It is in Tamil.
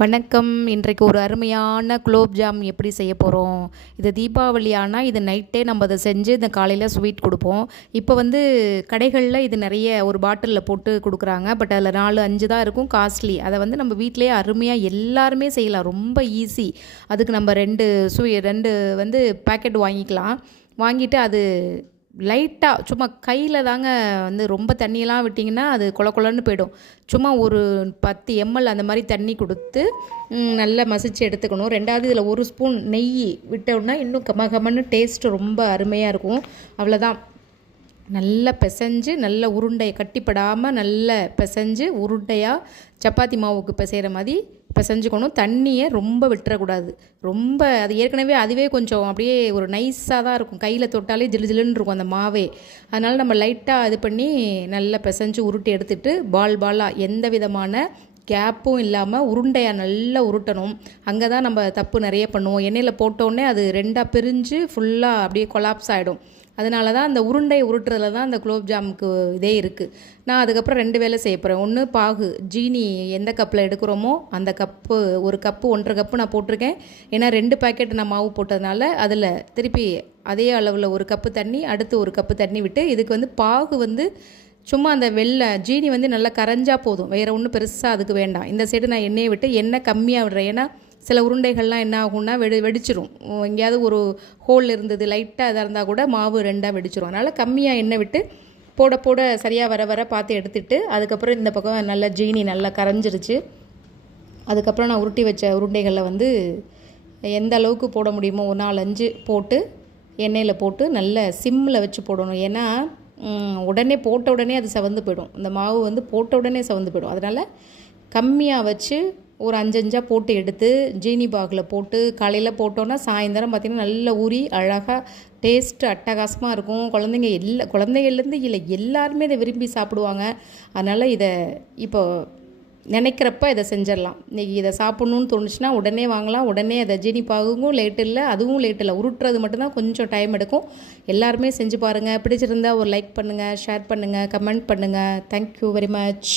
வணக்கம். இன்றைக்கு ஒரு அருமையான குலோப் ஜாம் எப்படி செய்ய போகிறோம். இது தீபாவளி ஆனால் இது நைட்டே நம்ம அதை செஞ்சு இந்த காலையில் ஸ்வீட் கொடுப்போம். இப்போ கடைகளில் இது நிறைய ஒரு பாட்டிலில் போட்டு கொடுக்குறாங்க. பட் அதில் 4-5 தான் இருக்கும், காஸ்ட்லி. அதை நம்ம வீட்டிலேயே அருமையாக எல்லாருமே செய்யலாம், ரொம்ப ஈஸி. அதுக்கு நம்ம 2 பேக்கெட் வாங்கிக்கலாம். வாங்கிட்டு அது லைட்டாக சும்மா கையில் தாங்க ரொம்ப தண்ணியெல்லாம் விட்டிங்கன்னா அது கொல கொலன்னு போயிடும். சும்மா ஒரு 10 ml அந்த மாதிரி தண்ணி கொடுத்து நல்லா மசிச்சு எடுத்துக்கணும். ரெண்டாவது இதில் 1 ஸ்பூன் நெய் விட்டோம்னா இன்னும் கமகமன்னு டேஸ்ட்டு ரொம்ப அருமையாக இருக்கும். அவ்வளோதான். நல்லா பிசைஞ்சு நல்ல உருண்டையை கட்டிப்படாமல் நல்லா பிசைஞ்சு உருண்டையாக சப்பாத்தி மாவுக்கு பிசைகிற மாதிரி பிசைஞ்சுக்கணும். தண்ணியை ரொம்ப விட்டுறக்கூடாது. ரொம்ப அது ஏற்கனவே அதுவே கொஞ்சம் அப்படியே ஒரு நைஸாக தான் இருக்கும், கையில் தொட்டாலே ஜிலுன்னு இருக்கும் அந்த மாவே. அதனால் நம்ம லைட்டாக இது பண்ணி நல்லா பிசைஞ்சு உருட்டி எடுத்துகிட்டு பாலாக எந்த விதமான கேப்பும் இல்லாமல் உருண்டையாக நல்லா உருட்டணும். அங்கே தான் நம்ம தப்பு நிறைய பண்ணுவோம். எண்ணெயில் போட்டோடனே அது 2ஆக பிரிஞ்சு ஃபுல்லாக அப்படியே கொலாப்ஸ் ஆகிடும். அதனால தான் அந்த உருண்டை உருட்டுறதுல தான் அந்த குலோப் ஜாமுக்கு இதே இருக்குது. நான் அதுக்கப்புறம் 2 வேலை செய்ய போகிறேன். ஒன்று பாகு, ஜீனி எந்த கப்பில் எடுக்கிறோமோ அந்த கப்பு, 1 கப்பு 1.5 கப்பு நான் போட்டிருக்கேன். ஏன்னா 2 பேக்கெட் நான் மாவு போட்டதுனால அதில் திருப்பி அதே அளவில் 1 கப்பு தண்ணி, அடுத்து 1 கப்பு தண்ணி விட்டு இதுக்கு பாகு சும்மா அந்த ஜீனி நல்லா கரைஞ்சா போதும், வேறு ஒன்றும் பெருசாக அதுக்கு வேண்டாம். இந்த சைடு நான் எண்ணெயை விட்டு எண்ணெய் கம்மியாக விடுறேன். ஏன்னா சில உருண்டைகள்லாம் என்ன ஆகும்னா வெடிச்சிரும். எங்கேயாவது ஒரு ஹோல் இருந்தது லைட்டாக இதாக இருந்தால் கூட மாவு 2ஆக வெடிச்சிரும். அதனால் கம்மியாக எண்ணெய் விட்டு போட சரியாக வர பார்த்து எடுத்துகிட்டு அதுக்கப்புறம் இந்த பக்கம் நல்லா ஜீனி நல்லா கரைஞ்சிருச்சு. அதுக்கப்புறம் நான் உருட்டி வச்ச உருண்டைகளில் எந்த அளவுக்கு போட முடியுமோ 4-5 போட்டு எண்ணெயில் போட்டு நல்ல சிம்மில் வச்சு போடணும். ஏன்னா உடனே போட்ட உடனே அது செவந்து போயிடும். இந்த மாவு போட்ட உடனே செவந்து போயிடும். அதனால் கம்மியாக வச்சு ஒரு 5-5 போட்டு எடுத்து ஜீனி பாகில் போட்டு காலையில் போட்டோன்னா சாயந்தரம் பார்த்திங்கன்னா நல்லா ஊறி அழகாக டேஸ்ட்டு அட்டகாசமாக இருக்கும். குழந்தைங்கள்லேருந்து இல்லை எல்லாருமே இதை விரும்பி சாப்பிடுவாங்க. அதனால் இதை இப்போ நினைக்கிறப்ப இதை செஞ்சிடலாம். இன்றைக்கி இதை சாப்பிட்ணுன்னு தோணுச்சுன்னா உடனே வாங்கலாம். உடனே அதை ஜீனி பாகும் லேட் இல்லை, அதுவும் லேட் இல்லை. உருட்டுறது மட்டும்தான் கொஞ்சம் டைம் எடுக்கும். எல்லாருமே செஞ்சு பாருங்கள். பிடிச்சிருந்தா ஒரு லைக் பண்ணுங்கள், ஷேர் பண்ணுங்கள், கமெண்ட் பண்ணுங்கள். Thank you very much.